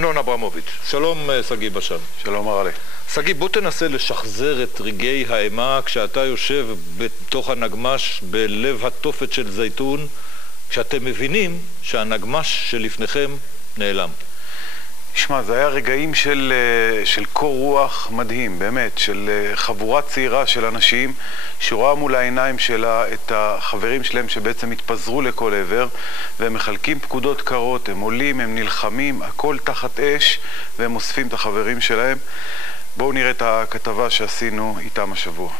אמנון אברמוביץ'. שלום סגי בשן. שלום הרלי. סגי, בוא תנסה לשחזר את רגעי האימה כשאתה יושב בתוך הנגמש בלב התופת של זיתון, כשאתם מבינים שהנגמש שלפניכם נעלם. שמע, זה היה רגעים של קור רוח מדהים, באמת, של חבורה צעירה של אנשים שרואה מול העיניים שלה את החברים שלהם שבעצם התפזרו לכל עבר, והם מחלקים פקודות קרות, הם עולים, הם נלחמים, הכל תחת אש, והם אוספים את החברים שלהם. בואו נראה את הכתבה שעשינו איתם השבוע.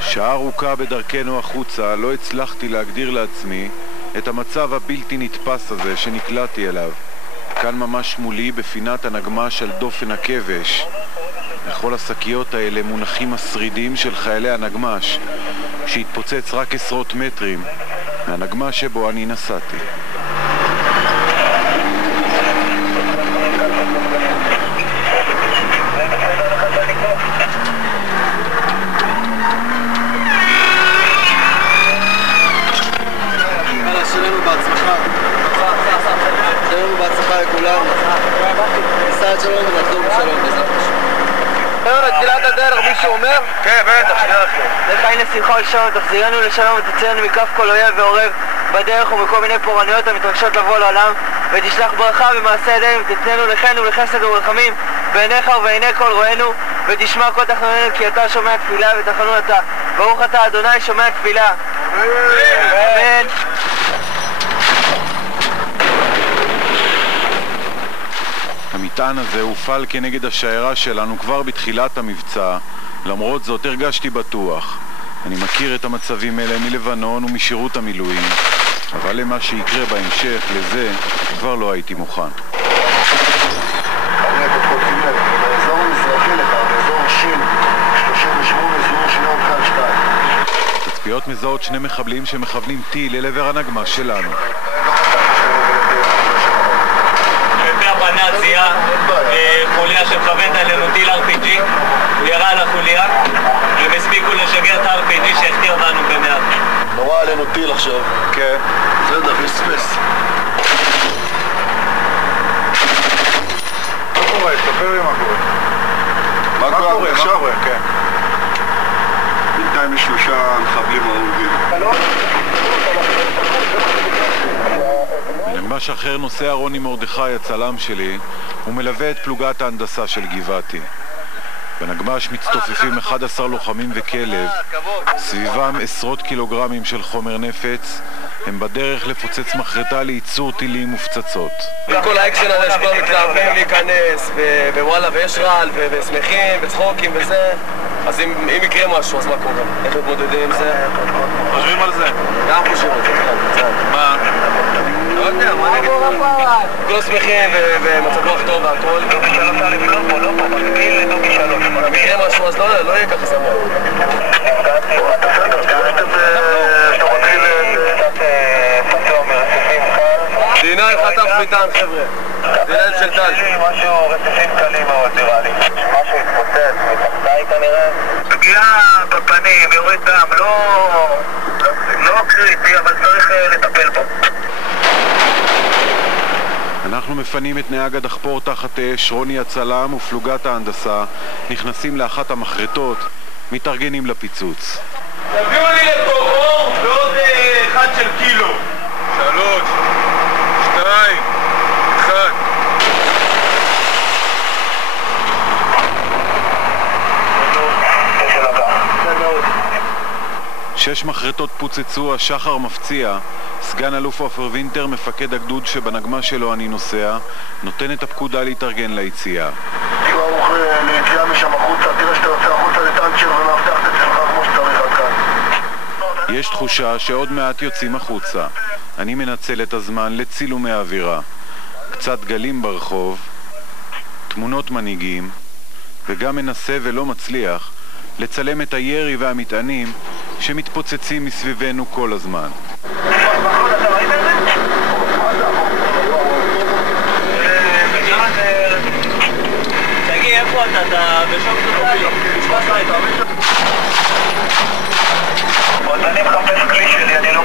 שעה ארוכה בדרכנו החוצה לא הצלחתי להגדיר לעצמי את המצב הבלתי נתפס הזה שנקלעתי אליו. כאן ממש מולי בפינת הנגמש על דופן הכבש. בכל השקיות האלה מונחים השרידים של חיילי הנגמש שהתפוצץ רק עשרות מטרים מהנגמש שבו אני נסעתי. שלום ונחזור בשלום, בעזרת השם. חבר'ה, תחילת הדרך, מישהו אומר? כן, בטח, שנייה אחי. לך הנה שמחה לשלום, תחזירנו לשלום ותצאנו מכף כל אויב ועורב בדרך ובכל מיני פורענויות המתרגשות לבוא לעולם, ותשלח ברכה במעשה ידינו ותתננו לכנו לחסד ורחמים בעיניך ובעיני כל רואינו, ותשמע כל תחנוננו כי אתה שומע תפילה ותחנון אתה. ברוך אתה אדוני שומע תפילה. אמן. המטען הזה הופעל כנגד השיירה שלנו כבר בתחילת המבצע, למרות זאת הרגשתי בטוח. אני מכיר את המצבים האלה מלבנון ומשירות המילואים, אבל למה שיקרה בהמשך, לזה כבר לא הייתי מוכן. באזור המזרחי לך, באזור שין, 38, זיהוי שניות כאן 2. תצפיות מזהות שני מחבלים שמכוונים טיל אל עבר הנגמש שלנו. בנה זיהה חוליה שמכוונת אלינו טיל RPG, הוא ירה על החוליה והם הספיקו לשגר את ה-RPG שהכתיר בנו במעט. נורא עלינו טיל עכשיו. כן. זה דף, יש ספס. מה קורה? תספר לי מה קורה. מה קורה? מה קורה? כן. בינתיים יש 3 מחבלים הרוגים. בנגמש אחר נוסע רוני מרדכי, הצלם שלי, הוא מלווה את פלוגת ההנדסה של גבעתי. בנגמש מצטופפים 11 לוחמים וכלב, סביבם עשרות קילוגרמים של חומר נפץ, הם בדרך לפוצץ מחרטה לייצור טילים ופצצות. כל האקשן הזה שכולם מתלהבים להיכנס, ווואלה ויש רעל, ושמחים וצחוקים וזה, אז אם יקרה משהו, אז מה קורה? איך מתמודדים עם זה? חושבים על זה? גם חושבים על זה, כן. מה? לא יודע, מה נגיד? כולם שמחים ומצב רוח טוב והכל. אם יקרה משהו, אז לא יהיה ככה שמח. דינה חטף מטען, חבר'ה. זה ילד של טל. משהו רציפים קלים מאוד, נראה לי. משהו התפוצץ, מתחתיי כנראה. פגיעה בפנים, יורד דם, לא קריטי, אבל צריך לטפל בו. אנחנו מפנים את נהג הדחפור תחת אש, רוני הצלם ופלוגת ההנדסה נכנסים לאחת המחרטות, מתארגנים לפיצוץ. תביאו לי לפה אור ועוד 1 של קילו. 3, 2, 1. שש מחרטות פוצצו, השחר מפציע. סגן אלוף עופר וינטר, מפקד הגדוד שבנגמש שלו אני נוסע, נותן את הפקודה להתארגן ליציאה. תהיו ערוך ליציאה משם החוצה, תראה שאתה יוצא החוצה לטנצ'ר ומאבטח את עצמך כמו שצריך עד כאן. יש תחושה שעוד מעט יוצאים החוצה. אני מנצל את הזמן לצילומי האווירה. קצת גלים ברחוב, תמונות מנהיגים, וגם מנסה ולא מצליח לצלם את הירי והמטענים שמתפוצצים מסביבנו כל הזמן. תגיד, איפה אתה בשוק טוטלי? אז אני מחפש כלי שלי, אני לא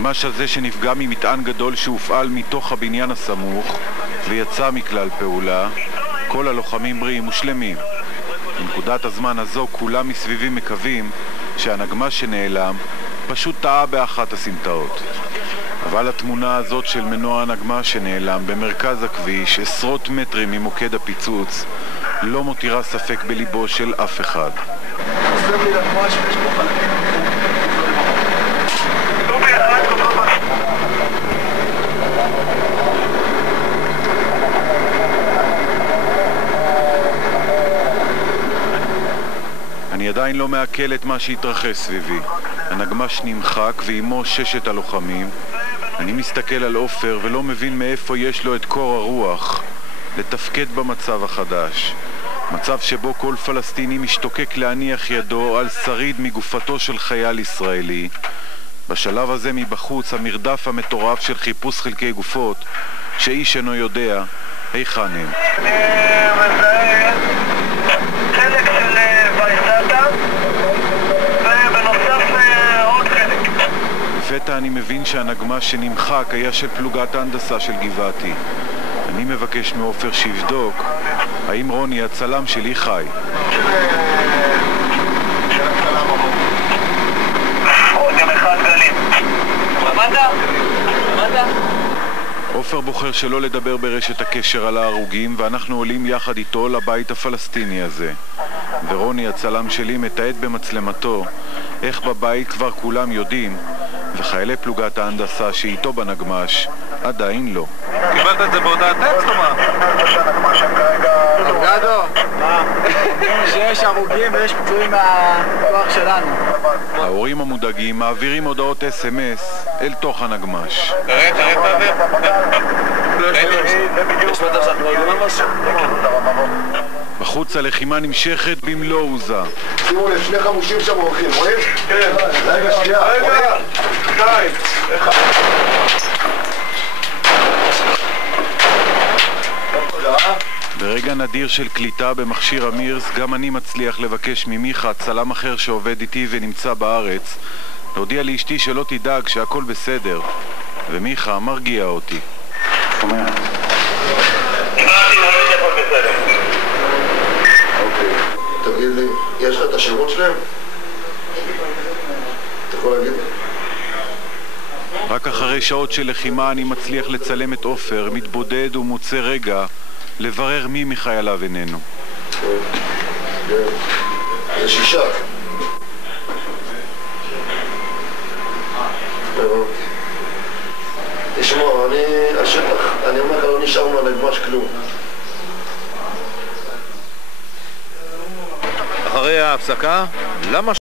הנגמש הזה שנפגע ממטען גדול שהופעל מתוך הבניין הסמוך ויצא מכלל פעולה, כל הלוחמים בריאים ושלמים. בנקודת הזמן הזו כולם מסביבי מקווים שהנגמש שנעלם פשוט טעה באחת הסמטאות. אבל התמונה הזאת של מנוע הנגמש שנעלם במרכז הכביש, עשרות מטרים ממוקד הפיצוץ, לא מותירה ספק בליבו של אף אחד. חסר לי נגמש ויש פה חלקים. אני עדיין לא מעכל את מה שהתרחש סביבי. הנגמש נמחק ועמו 6 הלוחמים. אני מסתכל על עופר ולא מבין מאיפה יש לו את קור הרוח לתפקד במצב החדש. מצב שבו כל פלסטיני משתוקק להניח ידו על שריד מגופתו של חייל ישראלי. בשלב הזה מבחוץ המרדף המטורף של חיפוש חלקי גופות שאיש אינו יודע היכן הם. מזהה חלק של וייסטה ובנוסף עוד חלק. לפתע אני מבין שהנגמש שנמחק היה של פלוגת ההנדסה של גבעתי. אני מבקש מעופר שיבדוק האם רוני הצלם שלי חי. עוד יום אחד גלים. למדת? עופר בוחר שלא לדבר ברשת הקשר על ההרוגים ואנחנו עולים יחד איתו לבית הפלסטיני הזה. ורוני הצלם שלי מתעד במצלמתו איך בבית כבר כולם יודעים וחיילי פלוגת ההנדסה שאיתו בנגמש עדיין לא. קיבלת את זה בהודעת טקסט או מה? אבגדו, אומרים שיש הרוגים ויש פצועים מהכוח שלנו. ההורים המודאגים מעבירים הודעות SMS אל תוך הנגמש. תראה יש מצב שאנחנו יודעים על משהו? בחוץ הלחימה נמשכת במלוא עוזה. שימו לב, 2 חמושים שם הולכים, רואים? כן. רגע, שנייה. רגע, 2, 1. ברגע נדיר של קליטה במכשיר אמירס גם אני מצליח לבקש ממיכה, צלם אחר שעובד איתי ונמצא בארץ, להודיע לאשתי שלא תדאג שהכל בסדר, ומיכה מרגיע אותי. תגיד לי, יש לך את השמות שלהם? אתה יכול להגיד? רק אחרי שעות של לחימה אני מצליח לצלם את עופר, מתבודד ומוצא רגע לברר מי מחייליו איננו. זה 6. תשמע, השטח, אני אומר לך, לא נשאר מהנגמש כלום. אחרי ההפסקה, למה